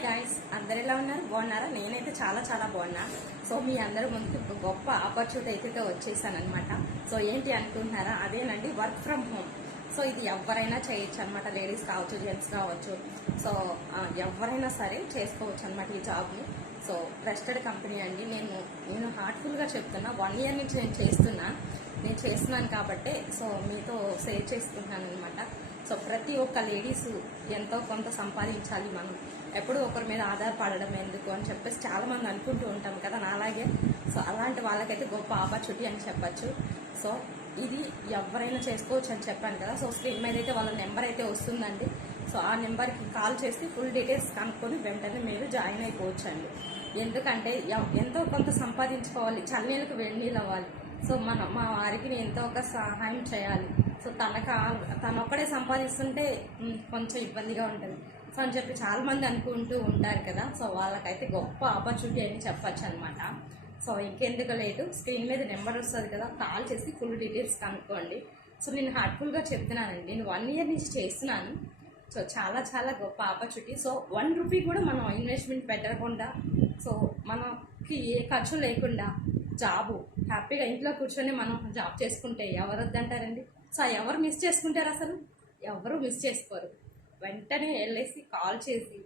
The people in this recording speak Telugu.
హాయ్ గాయ్స్, అందరు ఎలా ఉన్నారు? బాగున్నారా? నేనైతే చాలా చాలా బాగున్నా. సో మీ అందరి ముందుకు ఒక గొప్ప ఆపర్చునిటీ అయితే వచ్చేసాను అనమాట. సో ఏంటి అనుకుంటున్నారా? అదేనండి, వర్క్ ఫ్రమ్ హోమ్. సో ఇది ఎవరైనా చేయొచ్చు అనమాట. లేడీస్ కావచ్చు, జెంట్స్ కావచ్చు. సో ఎవరైనా సరే చేసుకోవచ్చు అనమాట ఈ జాబ్ని. సో ట్రస్టెడ్ కంపెనీ అండి. నేను హార్ట్ఫుల్గా చెప్తున్నా. 1 ఇయర్ నుంచి నేను చేస్తున్నాను కాబట్టి సో మీతో షేర్ చేసుకుంటున్నాను అనమాట. సో ప్రతి ఒక్క లేడీస్ ఎంతో కొంత సంపాదించాలి, మనం ఎప్పుడూ ఒకరి మీద ఆధారపడడం ఎందుకు అని చెప్పేసి చాలామంది అనుకుంటూ ఉంటాం కదా, నాలాగే. సో అలాంటి వాళ్ళకైతే గొప్ప ఆపర్చునిటీ అని చెప్పచ్చు. సో ఇది ఎవరైనా చేసుకోవచ్చు అని చెప్పాను కదా. సో స్క్రీన్ మీద అయితే వాళ్ళ నెంబర్ అయితే వస్తుందండి. సో ఆ నెంబర్కి కాల్ చేసి ఫుల్ డీటెయిల్స్ కనుక్కొని వెంటనే మీరు జాయిన్ అయిపోవచ్చు అండి. ఎందుకంటే ఎంతో కొంత సంపాదించుకోవాలి, చల్లనీళ్ళకి వెన్నీళ్ళు అవ్వాలి. సో మా వారికి నేను ఎంతో ఒక సహాయం చేయాలి. సో తను ఒక్కడే సంపాదిస్తుంటే కొంచెం ఇబ్బందిగా ఉంటుంది. సో అని చెప్పి చాలామంది అనుకుంటూ ఉంటారు కదా. సో వాళ్ళకైతే గొప్ప ఆపర్చునిటీ అని చెప్పచ్చు అనమాట. సో ఇంకెందుకు లేదు, స్క్రీన్ మీద నెంబర్ వస్తుంది కదా, కాల్ చేసి ఫుల్ డీటెయిల్స్ కనుక్కోండి. సో నేను హార్ట్ఫుల్గా చెప్తున్నానండి, నేను 1 ఇయర్ నుంచి చేస్తున్నాను. సో చాలా చాలా గొప్ప ఆపర్చునిటీ. సో 1 రూపీ కూడా మనం ఇన్వెస్ట్మెంట్ పెట్టకుండా, సో మనకి ఏ ఖర్చు లేకుండా జాబు హ్యాపీగా ఇంట్లో కూర్చొని మనం జాబ్ చేసుకుంటే ఎవరు వద్దంటారండి? సో ఎవరు మిస్ చేసుకుంటారు? అసలు ఎవరు మిస్ చేసుకోరు. వెంటనే వెళ్ళేసి కాల్ చేసి